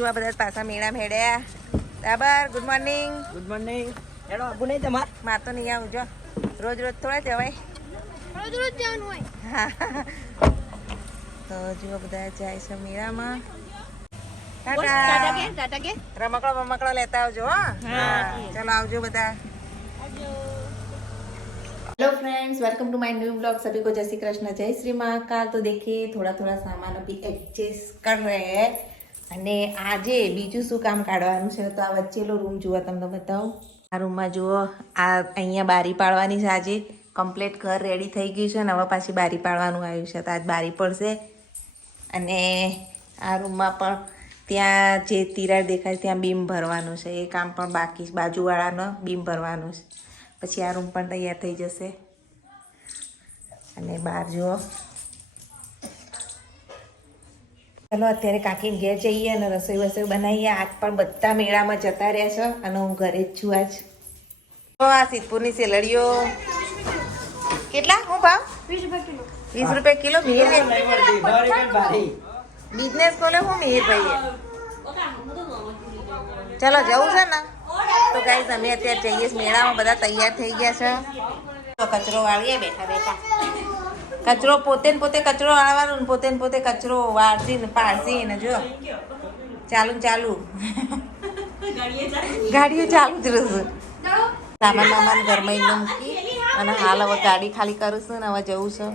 બધા પાછા મેળા મેળ્યા. બરાબર. Good morning. Good morning. હેડો આબુ નહીં તમાર? માર તો નહીં આવું જો. રોજ રોજ થોડા જવાય. રોજ રોજ જવાનું હોય. હા. તો જુઓ બધા જાય છે મેળામાં. ટાટા કે રમકડો લેતા આવજો. હા. ચલો આવજો બધા. Hello friends, welcome to my new blog. सभी को जय श्री कृष्ण, जय श्री महाकाल। तो देखिए थोड़ा सामान अभी एडजस्ट कर रहे हैं અને આજે બીજું શું કામ કાઢવાનું છે તો આ વચ્ચેલો રૂમ જુઓ, તમને બતાવું. આ રૂમમાં જુઓ, આ અહીંયા બારી પાડવાની છે. આજે કમ્પ્લીટ ઘર રેડી થઈ ગયું છે ને હવે પાછી બારી પાડવાનું આવ્યું છે તો આજ બારી પડશે. અને આ રૂમમાં પણ ત્યાં જે તિરાડ દેખાય ત્યાં બીમ ભરવાનું છે, એ કામ પણ બાકી, બાજુવાળાનો બીમ ભરવાનું છે. પછી આ રૂમ પણ તૈયાર થઈ જશે. અને બહાર જુઓ. ચાલો અત્યારે કાકીને ઘેર જઈએ અને રસોઈ બનાવીએ. આજ પણ બધા મેળામાં જતા રહ્યા છે અને હું ઘરે જ છું આજ. આ સિદ્ધપુરની સેલડીઓ કેટલા? શું ભાવ? 20 રૂપિયા કિલો. બિઝનેસ ખોલે હું મિહિરભાઈએ. ચાલો જવું છે ને તો ગાઈઝ અમે અત્યારે જઈએ મેળામાં. બધા તૈયાર થઈ ગયા છે. કચરો વાળીએ બેઠા. કચરો પોતે કચરો વાળવાનો, પોતે કચરો વાળશી ને પાડશી ને જો ચાલુ ગાડીઓ ચાલુ જ રહેશે. સામાન ઘરમાં મૂકી અને હાલ હવે ગાડી ખાલી કરું છું ને હવે જવું છે.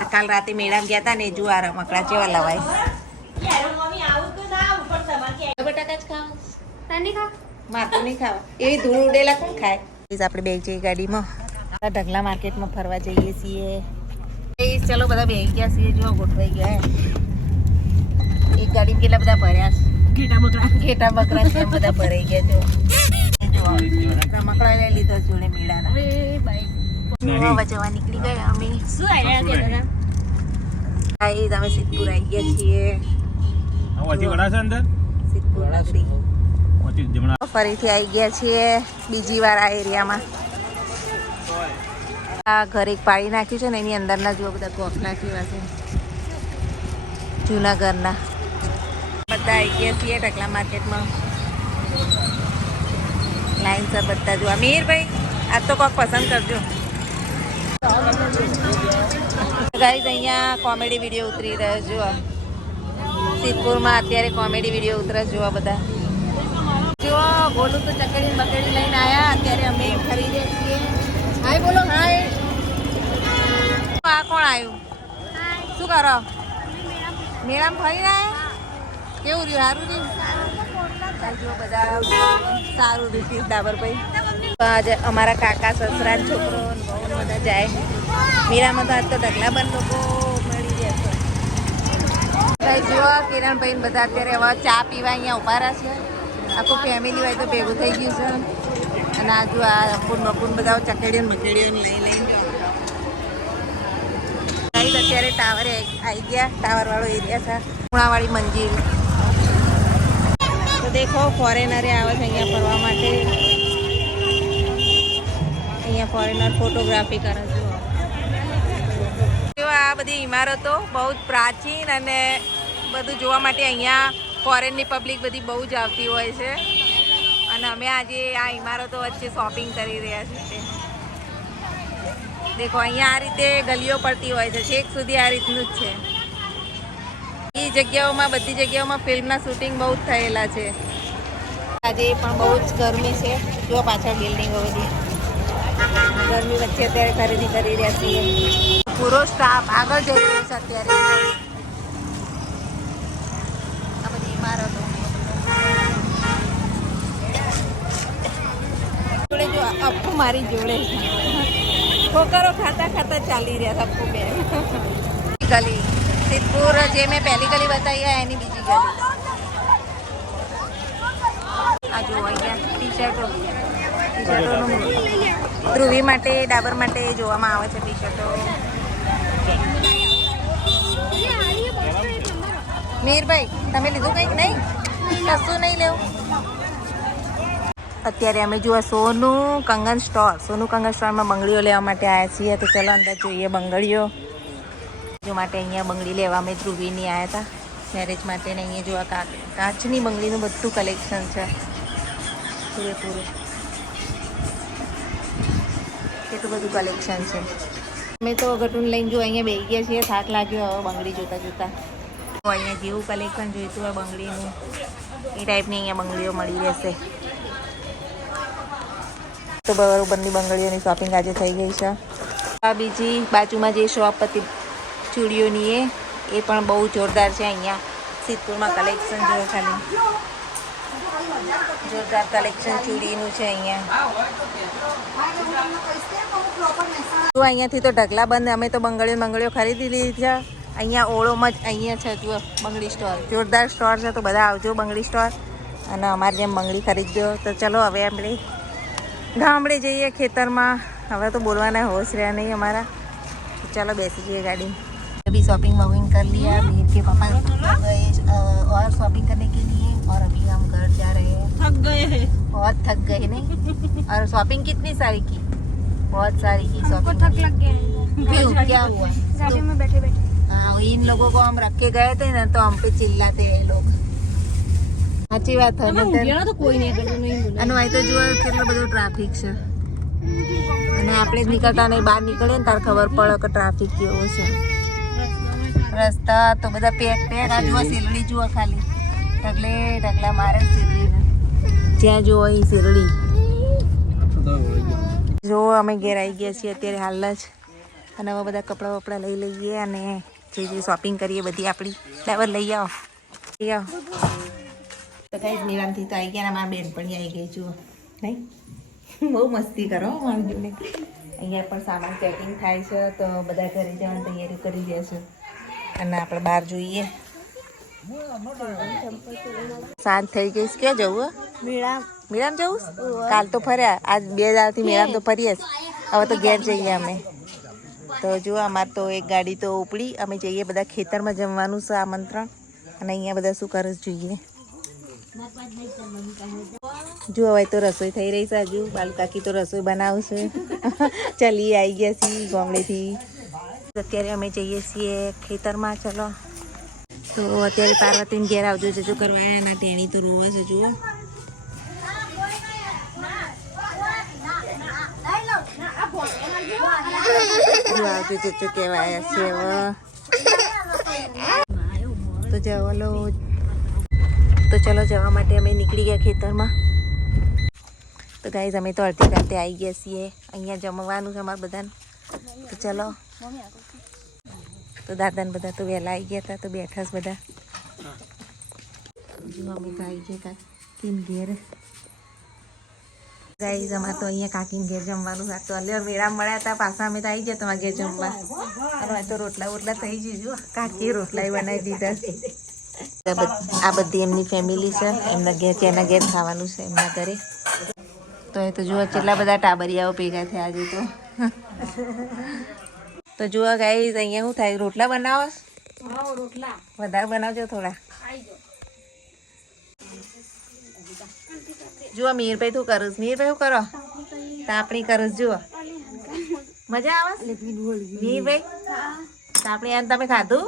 આ કાલ રાતે મેળામાં ગયા હતા ને જો આ રમકડા જેવા લવાય. બટાકા જ ખાવા, મારે તો નહીં ખાવા. એવી ધૂળ ઉડેલા કોણ ખાય? આપણે બે જઈએ ગાડીમાં. ઢગલા માર્કેટમાં ફરવા જઈએ છીએ. ચલો બધા બેસી ગયા છીએ, જો ગોઠવાઈ ગયા. એક ગાડી કેટલા બધા ભર્યા છે, ઘેટા બકરા છે બધા ભરાઈ ગયા. જો રમકડા લઈ લીધો જોડે મેળાના. જવા નીકળી ગયા અમે. અમે સિદ્ધપુર આવી ગયા છીએ. સિદ્ધપુર નગરી ફરીથી આવી ગયા છીએ બીજી વાર આ એરિયામાં. આ ઘર એક પાડી નાખ્યું છે ને એની અંદરના જુઓ બધા ગોખલા કેવા છે જૂના ઘરના. બધા આવી ગયા છીએ ઢગલા માર્કેટમાં. લાઈન સર બધા જોવા. મિહિરભાઈ આજ તો કોક પસંદ કરજો. ગાઈઝ અહીંયા કોમેડી વિડીયો ઉતરી રહ્યો જોવા. સિદ્ધપુરમાં અત્યારે કોમેડી વિડીયો ઉતરે જોવા બધા. જો બોલું તો ચકડી બકડી લઈને આવ્યા. અત્યારે અમે ખરીદીએ છીએ. હાય બોલો. હાય. આ કોણ આવ્યું? શું કરો? મેળામાં ફરી રહ્યા? કેવું રહ્યું? સારું રહ્યું? બધા સારું રહ્યું. ડાબરભાઈ આજે અમારા કાકા સસરા છોકરો બહુ બધા જાય મેળામાં. તો આજ તો ઢગલા બંધ લોકો મળી રહ્યા છે. જુઓ કિરણભાઈ બધા અત્યારે હવે ચા પીવા અહીંયા ઉભા રહ્યા છે. આખું ફેમિલી હોય તો ભેગું થઈ ગયું છે. અને આજુ આ અપૂન બધા ચકેડીઓ મકેડીઓ લઈને અત્યારે ટાવરે આવી ગયા. ટાવર વાળો એરિયા છે, ખૂણાવાળી મંજિલ. તો દેખો ફોરેનરે આવે છે અહીંયા ફરવા માટે. અહીંયા ફોરેનર ફોટોગ્રાફી કરે છે. આ બધી ઇમારતો બહુ જ પ્રાચીન અને બધું જોવા માટે અહીંયા ફોરેનની પબ્લિક બધી બહુ જ આવતી હોય છે. અને અમે આજે આ ઇમારતો વચ્ચે શોપિંગ કરી રહ્યા છીએ. દેખો અહીંયા આ રીતે ગલીઓ પડતી હોય છે, છેક સુધી આ રીતનું જ છે. એ જગ્યાઓમાં, બધી જગ્યાઓમાં ફિલ્મના શૂટિંગ બહુ જ થયેલા છે. આજે પણ બહુ જ ગરમી છે. જો પાછળ બિલ્ડિંગો બધી. ગરમી વચ્ચે અત્યારે ખરીદી કરી રહ્યા છીએ. પૂરો સ્ટાફ આગળ જઈ રહ્યો છે અત્યારે. આ બધી ઇમારતો જોડે જો અપ્પુ મારી જોડે ઠોકરો ખાતા ચાલી રહ્યા છે અપ્પુ બેન. ગલી સિદ્ધપુર જે મેં પહેલી ગલી બતાવી એની બીજી ગલી. આ જો અહીંયા ટી શર્ટોનું ધ્રુવી માટે, ડાબર માટે જોવામાં આવે છે ટી શર્ટો. મિહિરભાઈ તમે લીધું કંઈક? નહીં, કશું નહીં લેવું. અત્યારે અમે જુઓ સોનું કંગન સ્ટોરમાં બંગડીઓ લેવા માટે આવ્યા છીએ. તો ચલો અંદર જોઈએ બંગડીઓ. જો માટે અહીંયા બંગડી લેવા અમે ધ્રુવીની આવ્યા હતા. મેરેજ માટે ને અહીંયા જો આ કાચની બંગડીનું બધું કલેક્શન છે પૂરેપૂરું. કેટલું બધું કલેક્શન છે. અમે તો ગટુન લઈને જો અહીંયા બેસી ગયા છીએ, થાક લાગ્યો હવે બંગડી જોતા જોતા. તો અહીંયા જેવું કલેક્શન જોઈતું હોય બંગડીનું એ ટાઈપની અહીંયા બંગડીઓ મળી રહેશે. તો બરોબરની બંગડીઓની શોપિંગ આજે થઈ ગઈ છે. આ બીજી બાજુમાં જે શોપ હતી ચૂડીઓની એ પણ બહુ જોરદાર છે. અહીંયા સિદ્ધપુરમાં કલેક્શન જોયો ખાલી જોરદાર કલેક્શન ચૂડીનું છે અહીંયા. તો અહીંયાથી તો ઢગલા બંધ. અમે તો બંગડીઓ ખરીદી લીધી છે. અહીંયા ઓળોમાં જ અહીંયા છે જુઓ બંગડી સ્ટોર, જોરદાર સ્ટોર છે. તો બધા આવજો બંગડી સ્ટોર અને અમારી જેમ બંગડી ખરીદજો. તો ચલો હવે આપણે ગામડે જઈએ ખેતરમાં. હવે તો બોલવાના હોશ રહ્યા નહીં हमारा. चलो बैठ जाइए गाड़ी. अभी शॉपिंग वॉपिंग कर लिया. मीर के पापा गए और शॉपिंग करने के लिए और अभी हम घर जा रहे हैं. थक गए हैं, बहुत थक गए नहीं. और शॉपिंग कितनी सारी की, बहुत सारी की हमको शॉपिंग. थक लग गया है क्यों, क्या हुआ? गाड़ी में बैठे बैठे. हाँ, इन लोगों को हम रख के गए थे ना तो हम पे चिल्लाते हैं लोग. સાચી વાત છે. तो कोई नहीं करता. અને અહીં તો જુઓ કેટલો બધો ટ્રાફિક છે અને આપણે જ નીકળતા નહીં, બહાર નીકળીએ ને તાર ખબર પડે કે ટ્રાફિક કેવો છે. રસ્તા તો બધા પેક આ જુઓ શેરડી જુઓ ખાલી ઢગલા મારે શેરડી જ્યાં જુઓ અહીં શેરડી. જો અમે ઘેર આવી ગયા છીએ અત્યારે હાલ જ અને હવે બધા કપડાં વપડા લઈ લઈએ અને જે શોપિંગ કરીએ બધી આપણી ડ્રાઈવર લઈ આવો. તો કઈ નિરાંતથી તો આવી ગયા ને મારા બેનપણી આવી ગઈ જુઓ નહીં. બહુ મસ્તી કરો વાંધીને. અહીંયા પણ સામાન પેકિંગ થાય છે તો બધા ઘરે જવાની તૈયારી કરી દે છે અને આપણે બહાર જોઈએ. સાંજ થઈ ગઈ છે. ક્યાં જવું? મેળામાં જવું? કાલ તો ફર્યા, આજ 2 દાડાથી મેળામાં તો ફરીએ જ. હવે તો ઘેર જઈએ અમે. તો જુઓ અમારે તો એક ગાડી તો ઉપડી. અમે જઈએ બધા ખેતરમાં જમવાનું છે આમંત્રણ અને અહીંયા બધા શું કરે જોઈએ. જો હવે તો રસોઈ થઈ રહી છે. હજુ બાલુ કાકી તો રસોઈ બનાવશે. ચલી આવી ગયા છીએ ગામડેથી. અત્યારે અમે જઈએ છીએ ખેતરમાં. ચલો તો અત્યારે પાર્વતીને ઘેર આવજો જજો કરવા એના ટેણી તો રોવે છે જુઓ. આવજો જજો કહેવાય છે હવે. તો જવાલો. તો ચલો જવા માટે અમે નીકળી ગયા ખેતરમાં. તો ગાઈઝ અમે તો અડધી રાતે આવી ગયા છીએ. અહીંયા જમવાનું છે અમારે બધાને. તો ચલો. તો દાદાને બધા તો વહેલા આવી ગયા હતા તો બેઠા છે બધા. અમે તો આવી ગયા કાકીને ઘેર. ગાઈઝ અમારે તો અહીંયા કાકીને ઘેર જમવાનું છે. તો અલે મેળા મળ્યા હતા પાછા અમે તો આવી ગયા તમારા ઘેર જમવા. અને તો રોટલા થઈ જજો. કાકી રોટલા બનાવી દીધા. આ બધી એમની ફેમિલી છે. એમના ઘેર જેના ઘેર ખાવાનું છે એમના ઘરે. તો એ તો જુઓ કેટલા બધા ટાબરિયાઓ ભેગા થયા આજે તો. તો જુઓ ગાઈઝ અહીંયા શું થાય, રોટલા બનાવો? રોટલા વધારે બનાવજો થોડા. જુઓ મીરભાઈ શું કરું? મીરભાઈ શું કરો? તાપણી કરું જુઓ. મજા આવે મીરભાઈ તાપણી? આને તમે ખાધું?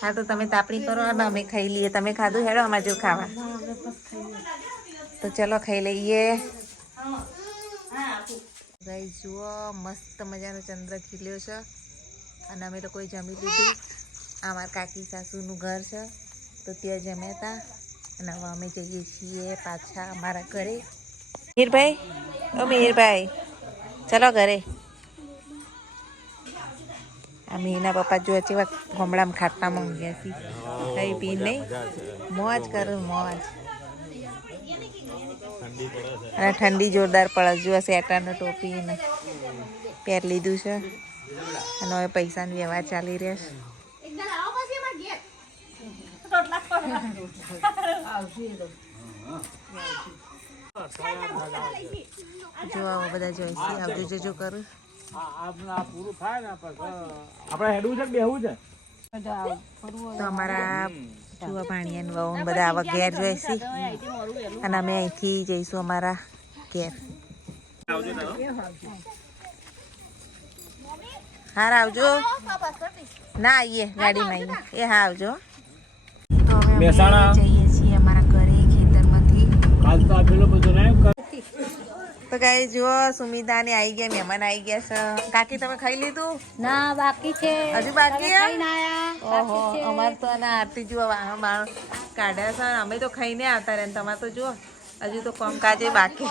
હા તો તમે તાપણી કરો અને અમે ખાઈ લઈએ. તમે ખાધું? હેડો અમારે જો ખાવા. તો ચલો ખાઈ લઈએ. ગાઈસ જુઓ મસ્ત મજાનો ચંદ્ર ખીલ્યો છે અને અમે લોકોએ જમી લીધું. આ મારા કાકી સાસુનું ઘર છે તો ત્યાં જમ્યા હતા અને હવે અમે જઈએ છીએ પાછા અમારા ઘરે. મીરભાઈ, ઓ મીરભાઈ ચલો ઘરે. આ મીરના પપ્પા જો છે ગામડામાં ખાટલા માંગ્યા છે. કઈ પી નહીં, મોજ કરું મોજ. અને ઠંડી જોરદાર પડે. જો સ્વેટર ટોપી ને પહેર લીધું છે અને હવે પૈસાનો વ્યવહાર ચાલી રહ્યો છે. જો આવો બધા જોઈશે. આવજો જજો કરું. તો અમારા જુઓ ભાણિયાને વહુ બધા આવા ઘેર જોઈશે અને અમે અહીંથી જઈશું અમારા ઘેર. હાર આવજો. ના આવીએ ગાડીમાં આવીએ. એ હા આવજો. તો હવે અમે મહેસાણા. જઈએ છીએ અમારા ઘરે ખેતરમાંથી. કાલ તો આપેલું બધું ને તો ગાઈ જુઓ સુમિતા ને આવી ગયા, મહેમાન આવી ગયા છે. કાકી તમે ખાઈ લીધું? ના બાકી છે હજુ બાકી છે? ખાઈને આયા ઓહો અમારે તો આના આરતી જુઓ વાહણ બાણ કાઢ્યા છે. અમે તો ખાઈને આવતા રહે, તમારે તો જુઓ હજુ તો કામકાજે બાકી.